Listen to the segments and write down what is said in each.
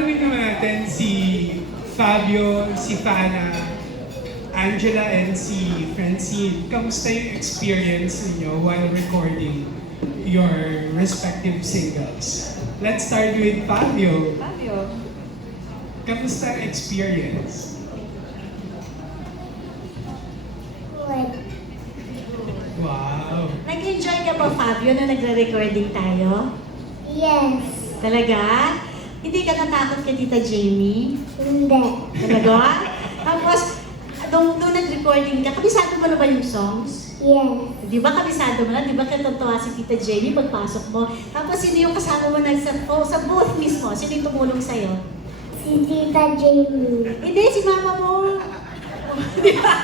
Alamin naman natin si Fabio, si Fana, Angela, and si Francine. Kamusta yung experience niyo while recording your respective singles? Let's start with Fabio. Fabio. Kamusta ang experience? Good. Wow! Nag-enjoy ka ba, Fabio, na nagre-recording tayo? Yes. Talaga? Hindi ka natakot kay Tita Jamie? Hindi. Talaga? Tapos, nung, nung nag-recording ka, kabisado mo na ba yung songs? Yes. Di ba kabisado mo na? Di ba katatawa si Tita Jamie pagpasok mo? Tapos, sino yung kasama mo na sa, oh, sa booth mismo? Sino yung tumulong sa'yo? Si Tita Jamie. Hindi, si mama mo. Di ba?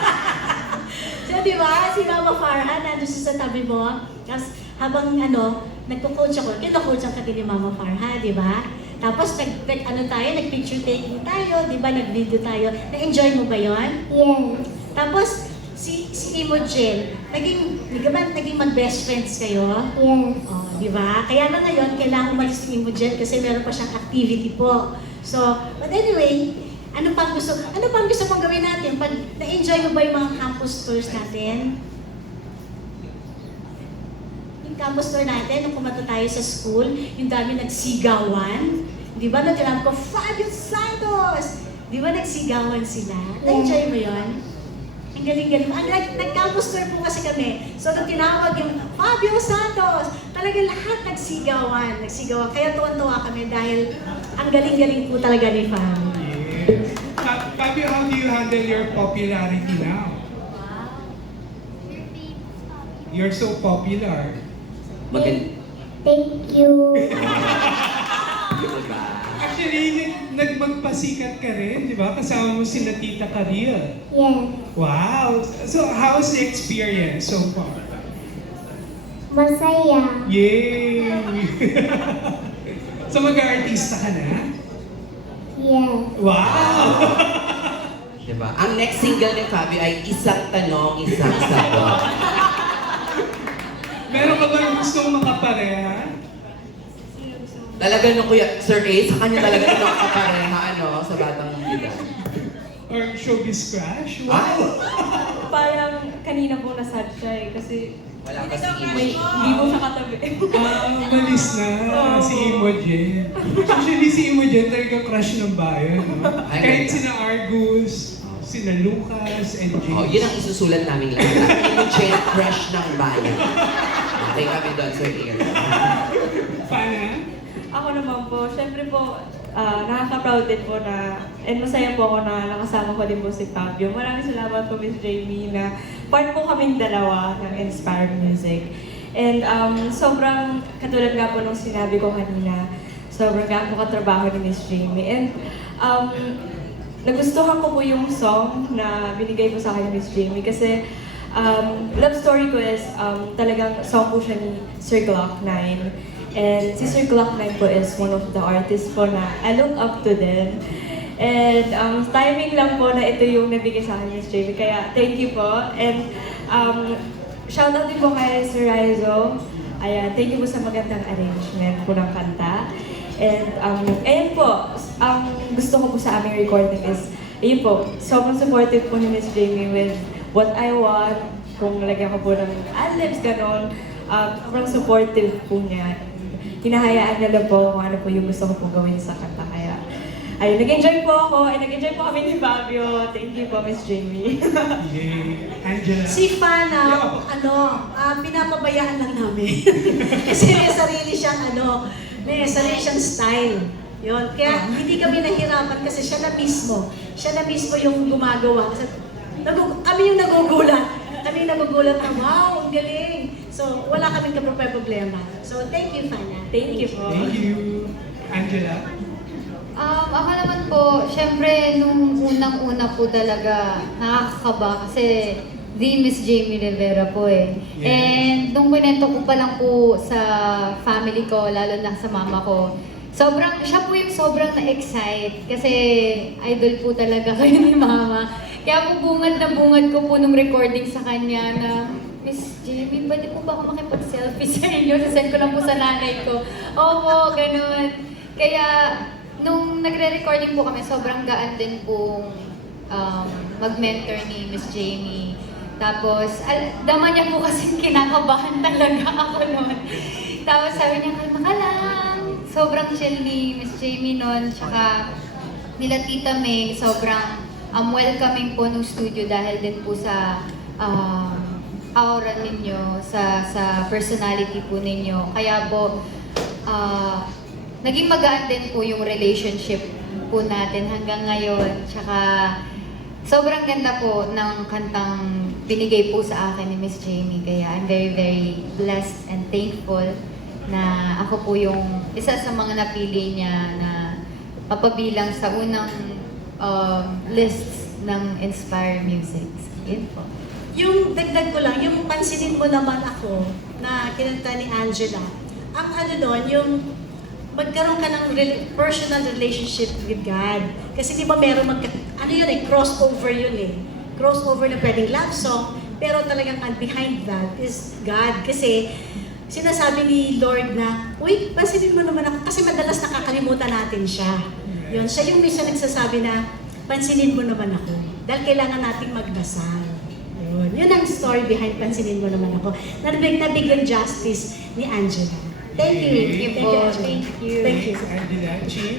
so, di ba? Si Mama Farhan, nandun siya sa tabi mo. Tapos, habang ano, nagko-coach ako, kino-coach ang kati ni Mama Farhan, di ba? Tapos, nag, nag, ano tayo, nag-picture taking tayo, di ba? Nag-video tayo. Na-enjoy mo ba yon? Yes. Tapos, si, si Imogen, naging, di ba, naging mag-best friends kayo? Yes. Oh, di ba? Kaya na ngayon, kailangan umalis si Imogen kasi meron pa siyang activity po. So, but anyway, ano pang gusto, ano pang gusto mong gawin natin? Pag na-enjoy mo ba yung mga campus tours natin? Yung campus tour natin, nung pumunta tayo sa school, yung dami nagsigawan. Di ba? Natiram ko, Fabio Santos! Di ba nagsigawan sila? Na-enjoy mo yon? Ang galing-galing. Ang nag- nag-campus tour po kasi kami. So, nung tinawag yung Fabio Santos, talaga lahat nagsigawan. Nagsigawan. Kaya tuwan-tuwa kami dahil ang galing-galing po talaga ni Fam. Yes. Fa- Fabio, how do you handle your popularity now? You're so popular. Maganda. Thank you. Actually, nag- nagmagpasikat ka rin, di ba? Kasama mo sila Tita Karil. Yes. Wow! So, how's the experience so far? Masaya. Yay! so, mag-artista ka na? Yes. Wow! Diba? Ang next single ni Fabio ay Isang Tanong, Isang Sagot. Meron ka bang gustong makapareha? Talaga no Kuya Sir A, sa kanya talaga ito kapareha, ano, sa batang edad. Or showbiz crush? Ay! Parang kanina po nasad siya eh, kasi Wala pa si may, Imo. hindi mo siya katabi. Ah, malis na si Imogen. Actually, si Imogen talaga crush ng bayan. No? Ay, Kahit ganda. sina Argus, sina Lucas, and James. Oh, yun ang isusulat namin lahat. Imogen crush ng bayan. Okay kami doon, Sir Air. Pana? Ako naman po, syempre po, ah, nakaka-proud din po na, and masaya po ako na nakasama ko din po si Fabio. Maraming salamat po Miss Jamie na part po kaming dalawa ng Inspired Music. And um, sobrang, katulad nga po nung sinabi ko kanina, sobrang nga po katrabaho ni Miss Jamie. And um, nagustuhan ko po yung song na binigay po sa akin ni Miss Jamie kasi um, love story ko is um, talagang song po siya ni Sir Glock 9. And si Sir Glock 9 po is one of the artists po na I look up to them. And um, timing lang po na ito yung nabigay sa akin Miss Jamie. Kaya thank you po. And um, shoutout din po kay Sir Rizzo. Ayan, thank you po sa magandang arrangement po ng kanta. And um, ayan po, ang gusto ko po sa aming recording is, ayun po, sobrang supportive po ni Miss Jamie with what I want, kung lagyan ko po ng ad-libs, gano'n. Um, sobrang supportive po niya. Hinahayaan niya lang po kung ano po yung gusto ko po gawin sa kanta. Kaya, ayun, nag-enjoy po ako, and nag-enjoy po kami ni Fabio. Thank you po, Miss Jamie. Yay! Angela? Si Fana, ano, ah, pinapabayaan lang namin. Kasi may sarili siyang ano, may sarili siyang style. Yun. Kaya hindi kami nahirapan kasi siya na mismo. Siya na mismo yung gumagawa. Kasi nagug- kami yung nagugulat. Kami yung nagugulat na, wow, ang galing. So, wala kaming problema. So, thank you, Fana. Thank you po. Thank you. Angela? Um, ako naman po, syempre, nung unang-una po talaga, nakakakaba kasi di Miss Jamie Rivera po eh. Yes. And nung binento ko pa lang po sa family ko, lalo na sa mama ko, sobrang, siya po yung sobrang na-excite kasi idol po talaga kayo ni mama. Kaya po bungad na bungad ko po nung recording sa kanya na Miss Jamie, pwede po ba ako makipag-selfie sa inyo? Sasend ko lang po sa nanay ko. Opo, ganun. Kaya, nung nagre-recording po kami, sobrang gaan din pong um, mag-mentor ni Miss Jamie. Tapos, al- dama niya po kasi kinakabahan talaga ako noon. Tapos sabi niya, kalma ka lang. Sobrang chill ni Miss Jamie noon. Tsaka nila Tita May, sobrang um, welcoming po nung studio dahil din po sa um, aura ninyo, sa sa personality po ninyo. Kaya po, ah, naging magaan din po yung relationship po natin hanggang ngayon. Tsaka sobrang ganda po ng kantang binigay po sa akin ni Miss Jamie. Kaya I'm very, very blessed and thankful na ako po yung isa sa mga napili niya na mapabilang sa unang um, lists ng Inspire Music. Yun po. Yung dagdag ko lang, yung pansinin mo naman ako na kinanta ni Angela, ang ano doon, yung magkaroon ka ng rel- personal relationship with God. Kasi di ba meron magka, ano yun eh, crossover yun eh. Crossover na pwedeng love song, pero talagang ang behind that is God. Kasi sinasabi ni Lord na, uy, pansinin mo naman ako, kasi madalas nakakalimutan natin siya. Yun, siya yung minsan nagsasabi na, pansinin mo naman ako. Dahil kailangan nating magdasal. Yun. Ang story behind pansinin mo naman ako. Nabig, nabigyan justice ni Angela. Thank you. Thank you Thank po. Thank you. Thank you. Angela. Chin?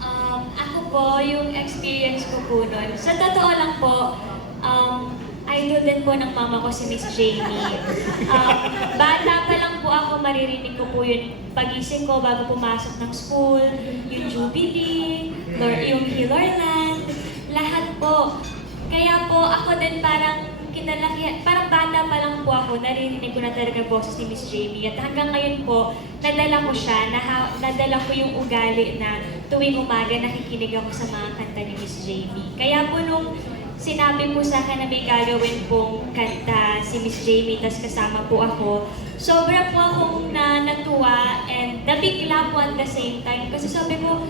Um, ako po, yung experience ko po nun, sa totoo lang po, um, idol din po ng mama ko si Miss Jamie. Um, bata pa lang po ako, maririnig ko po yun pagising ko bago pumasok ng school, yung Jubilee, Lor, yung Hilorland, lahat po. Kaya po ako din parang kinalaki, parang bata pa lang po ako, naririnig ko na talaga boses ni Miss Jamie. At hanggang ngayon po, nadala ko siya, naha, nadala ko yung ugali na tuwing umaga nakikinig ako sa mga kanta ni Miss Jamie. Kaya po nung sinabi po sa akin na may gagawin pong kanta si Miss Jamie, tas kasama po ako, sobra po akong na natuwa and nabigla po at the same time. Kasi sabi ko,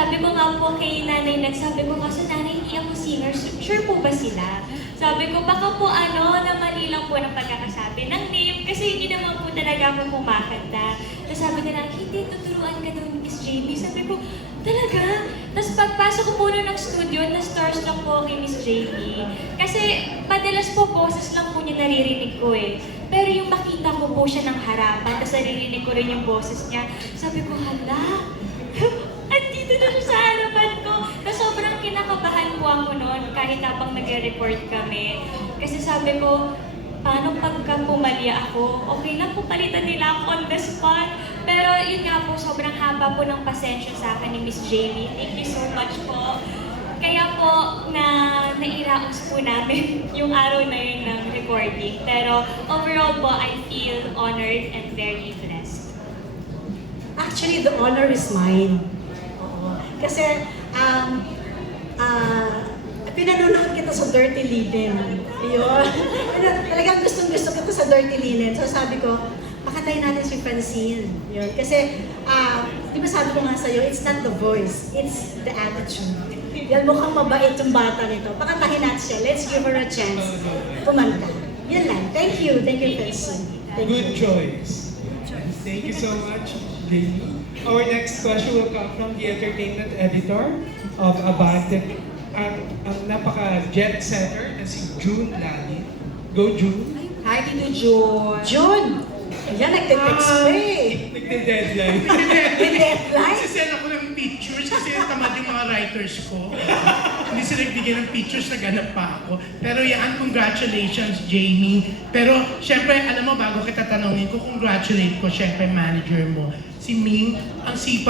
sabi ko nga po kay nanay, nagsabi ko kasi nanay, hindi ako singer. Sure po ba sila? Sabi ko, baka po ano, na mali lang po ng pagkakasabi ng name kasi hindi naman po talaga ako kumakanta. Tapos sabi nila, hindi, tuturuan ka ni Miss Jamie. Sabi ko, talaga? Tapos pagpasok ko po nun ng studio, na-stars lang po kay Miss Jamie. Kasi madalas po boses lang po niya naririnig ko eh. Pero yung makita ko po siya ng harapan, tapos naririnig ko rin yung boses niya, sabi ko, hala, kahit habang nagre-record kami. Kasi sabi ko, paano pagka pumali ako? Okay lang po palitan nila ako on the spot. Pero yun nga po, sobrang haba po ng pasensya sa akin ni Miss Jamie. Thank you so much po. Kaya po, na nairaos po namin yung araw na yun ng recording. Pero overall po, I feel honored and very blessed. Actually, the honor is mine. Kasi, um, ah, pinanonood kita sa Dirty Linen. Ayun. ano, talagang gustong gusto kita sa Dirty Linen. So sabi ko, pakatayin natin si Francine. Yun. Kasi, ah, di ba sabi ko nga sa'yo, it's not the voice, it's the attitude. Yan, mukhang mabait yung bata nito. Pakatahin natin siya. Let's give her a chance. Kumanta. Yun lang. Thank you. Thank you, Francine. Thank Good you. choice. Thank you so much, Jamie. Our next question will come from the entertainment editor of Abante. Ang, ang napaka-jet setter na si June Lali. Go, June. Hi, Tito June. June! Ayan, nagte-text pa eh. Nagde-deadline. May deadline. Nagsisend ako ng pictures kasi tamad yung mga writers ko. Hindi sila nagbigay ng pictures, naghanap pa ako. Pero yan, congratulations, Jamie. Pero syempre, alam mo, bago kita tanongin ko, congratulate ko, syempre, manager mo. Si Ming, ang sipag